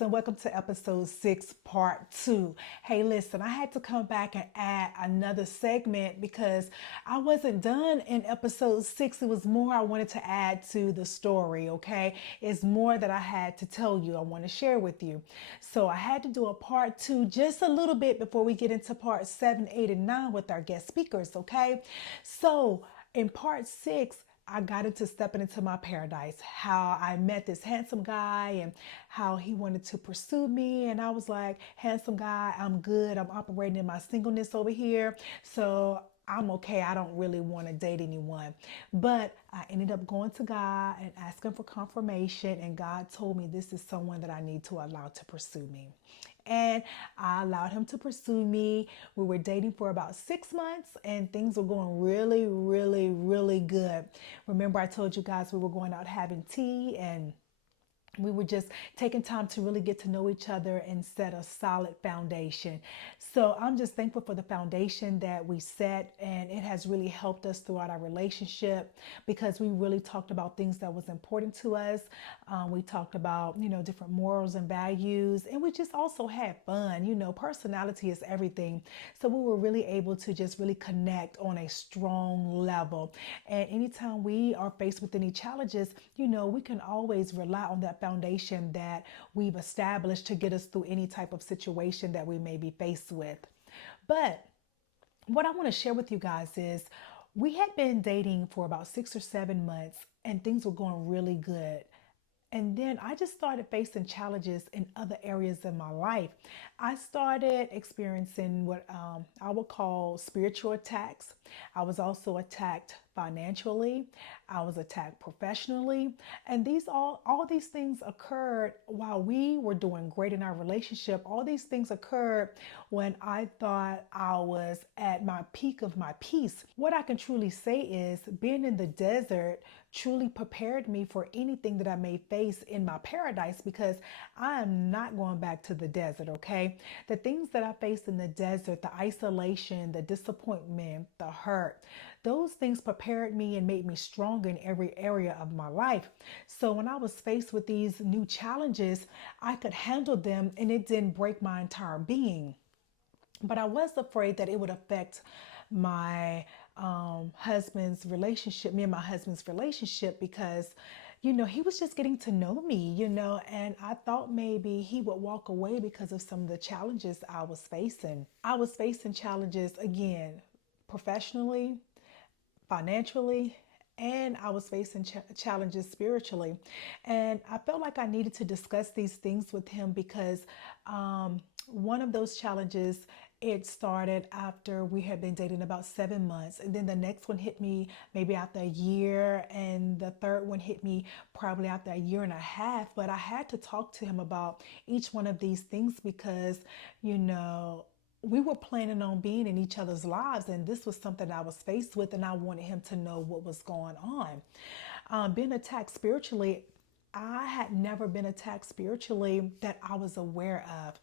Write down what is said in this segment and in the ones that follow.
guys, and welcome to episode 6, part 2. Hey, listen, I had to come back and add another segment because I wasn't done in episode 6. It was more I wanted to add to the story, okay? It's more that I had to tell you, I want to share with you. So I had to do a part 2 just a little bit before we get into part 7, 8, and 9 with our guest speakers, okay? So in part 6, I got into stepping into my paradise, how I met this handsome guy and how he wanted to pursue me. And I was like, handsome guy, I'm good. I'm operating in my singleness over here. So I'm okay. I don't really want to date anyone. But I ended up going to God and asking for confirmation. And God told me this is someone that I need to allow to pursue me. And I allowed him to pursue me. We were dating for about 6 months and things were going really, really, really good. Remember, I told you guys we were going out having tea and we were just taking time to really get to know each other and set a solid foundation. So I'm just thankful for the foundation that we set, and it has really helped us throughout our relationship because we really talked about things that was important to us. We talked about, different morals and values, and we just also had fun. Personality is everything. So we were really able to just really connect on a strong level. And anytime we are faced with any challenges, we can always rely on that foundation that we've established to get us through any type of situation that we may be faced with. But what I want to share with you guys is we had been dating for about 6 or 7 months and things were going really good. And then I just started facing challenges in other areas of my life. I started experiencing what I would call spiritual attacks. I was also attacked financially. I was attacked professionally. And all these things occurred while we were doing great in our relationship. All these things occurred when I thought I was at my peak of my peace. What I can truly say is being in the desert truly prepared me for anything that I may face in my paradise because I am not going back to the desert, okay? The things that I faced in the desert, the isolation, the disappointment, the hurt, those things prepared me and made me stronger in every area of my life. So when I was faced with these new challenges, I could handle them and it didn't break my entire being. But I was afraid that it would affect my husband's relationship, me and my husband's relationship, because, he was just getting to know me, and I thought maybe he would walk away because of some of the challenges I was facing. I was facing challenges again, professionally, financially, and I was facing challenges spiritually. And I felt like I needed to discuss these things with him because one of those challenges, it started after we had been dating about 7 months. And then the next one hit me maybe after a year. And the third one hit me probably after a year and a half. But I had to talk to him about each one of these things because, we were planning on being in each other's lives, and this was something I was faced with, and I wanted him to know what was going on. Being attacked spiritually, I had never been attacked spiritually that I was aware of.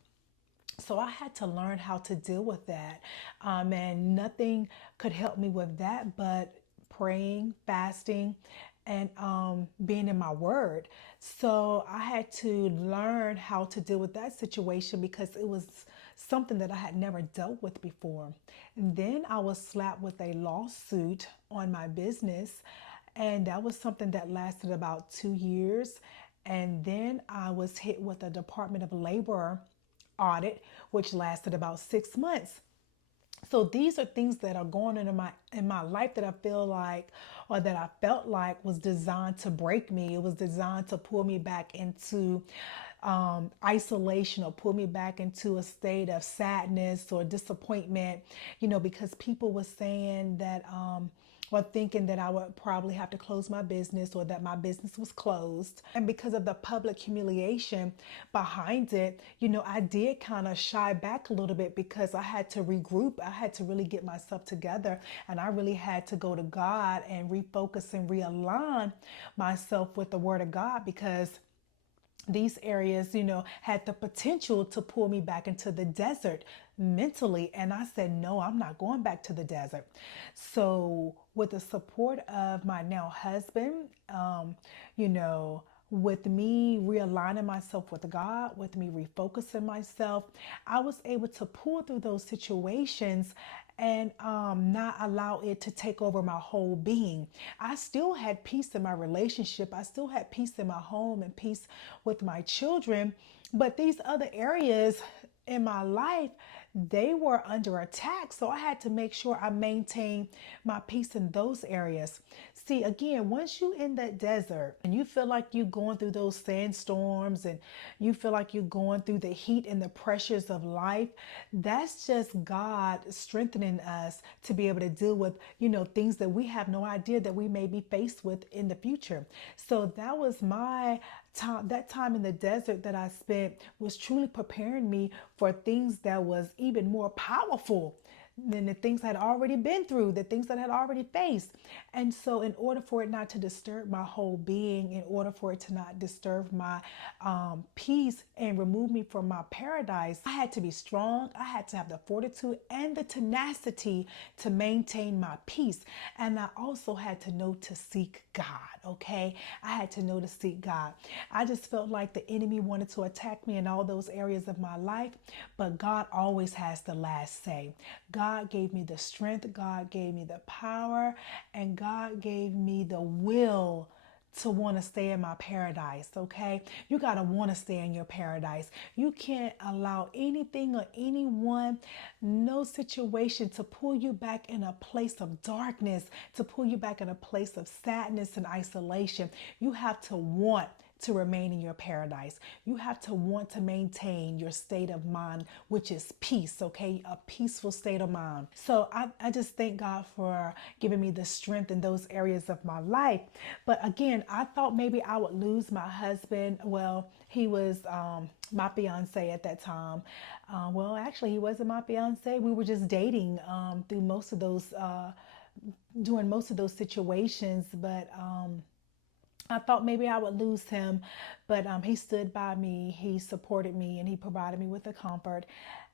So I had to learn how to deal with that. And nothing could help me with that but praying, fasting, and being in my word. So I had to learn how to deal with that situation because it was something that I had never dealt with before. And then I was slapped with a lawsuit on my business, and that was something that lasted about 2 years. And then I was hit with a Department of Labor audit, which lasted about 6 months. So these are things that are going on in my life that I feel like, or that I felt like was designed to break me. It was designed to pull me back into isolation or pull me back into a state of sadness or disappointment, because people were saying that, or thinking that I would probably have to close my business or that my business was closed. And because of the public humiliation behind it, I did kind of shy back a little bit because I had to regroup. I had to really get myself together, and I really had to go to God and refocus and realign myself with the Word of God because these areas, had the potential to pull me back into the desert mentally. And I said, no, I'm not going back to the desert. So with the support of my now husband, you know, with me realigning myself with God, with me refocusing myself, I was able to pull through those situations and not allow it to take over my whole being. I still had peace in my relationship. I still had peace in my home and peace with my children. But these other areas in my life, they were under attack. So I had to make sure I maintained my peace in those areas. See, again, once you in that desert and you feel like you're going through those sandstorms and you feel like you're going through the heat and the pressures of life, that's just God strengthening us to be able to deal with, things that we have no idea that we may be faced with in the future. So that was my time. That time in the desert that I spent was truly preparing me for things that was even more powerful than the things I'd already been through, the things that I had already faced. And so in order for it not to disturb my whole being, in order for it to not disturb my peace and remove me from my paradise, I had to be strong. I had to have the fortitude and the tenacity to maintain my peace. And I also had to know to seek God, okay? I had to know to seek God. I just felt like the enemy wanted to attack me in all those areas of my life, but God always has the last say. God gave me the strength, God gave me the power, and God gave me the will to want to stay in my paradise, okay? You got to want to stay in your paradise. You can't allow anything or anyone, no situation to pull you back in a place of darkness, to pull you back in a place of sadness and isolation. You have to want to remain in your paradise. You have to want to maintain your state of mind, which is peace, okay? A peaceful state of mind. So I just thank God for giving me the strength in those areas of my life. But again, I thought maybe I would lose my husband. Well, he was my fiance at that time. Well, actually, he wasn't my fiance. We were just dating through most of those, during most of those situations. But I thought maybe I would lose him, but he stood by me, he supported me, and he provided me with the comfort.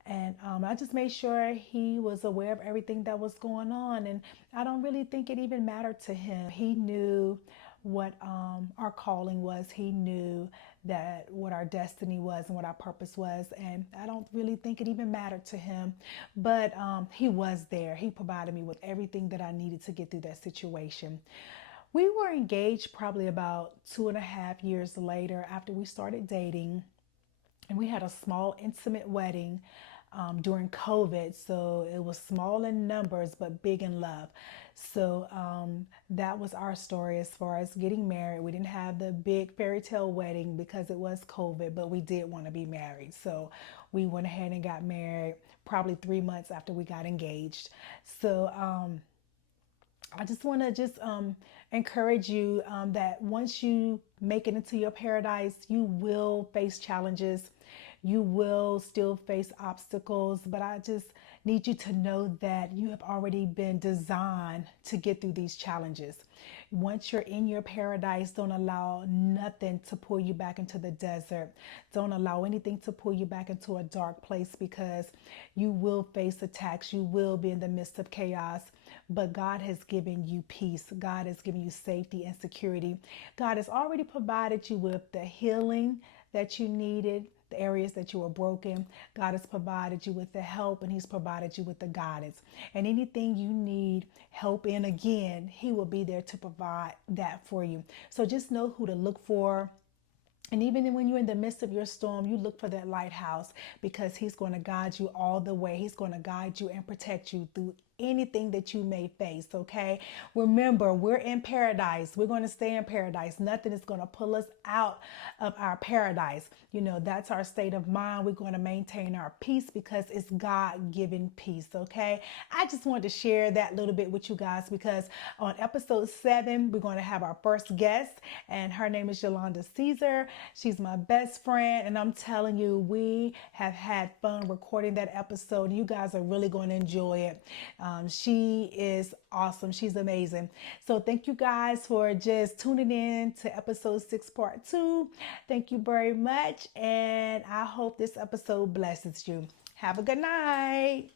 And I just made sure he was aware of everything that was going on. And I don't really think it even mattered to him. He knew what our calling was. He knew that what our destiny was and what our purpose was. And I don't really think it even mattered to him. But he was there. He provided me with everything that I needed to get through that situation. We were engaged probably about 2.5 years later after we started dating, and we had a small, intimate wedding during COVID. So it was small in numbers, but big in love. So that was our story as far as getting married. We didn't have the big fairy tale wedding because it was COVID, but we did want to be married. So we went ahead and got married probably 3 months after we got engaged. So, I just want to encourage you that once you make it into your paradise, you will face challenges. You will still face obstacles, but I just need you to know that you have already been designed to get through these challenges. Once you're in your paradise, don't allow nothing to pull you back into the desert. Don't allow anything to pull you back into a dark place, because you will face attacks. You will be in the midst of chaos. But God has given you peace. God has given you safety and security. God has already provided you with the healing that you needed, the areas that you were broken. God has provided you with the help, and He's provided you with the guidance. And anything you need help in, again, He will be there to provide that for you. So just know who to look for. And even when you're in the midst of your storm, you look for that lighthouse, because He's going to guide you all the way. He's going to guide you and protect you through anything that you may face, okay? Remember, we're in paradise. We're going to stay in paradise. Nothing is going to pull us out of our paradise. That's our state of mind. We're going to maintain our peace because it's God-given peace, okay? I just wanted to share that little bit with you guys, because on episode 7, we're going to have our first guest, and her name is Yolanda Caesar. She's my best friend, and I'm telling you, we have had fun recording that episode. You guys are really going to enjoy it. She is awesome. She's amazing. So thank you guys for just tuning in to episode 6, part 2. Thank you very much. And I hope this episode blesses you. Have a good night.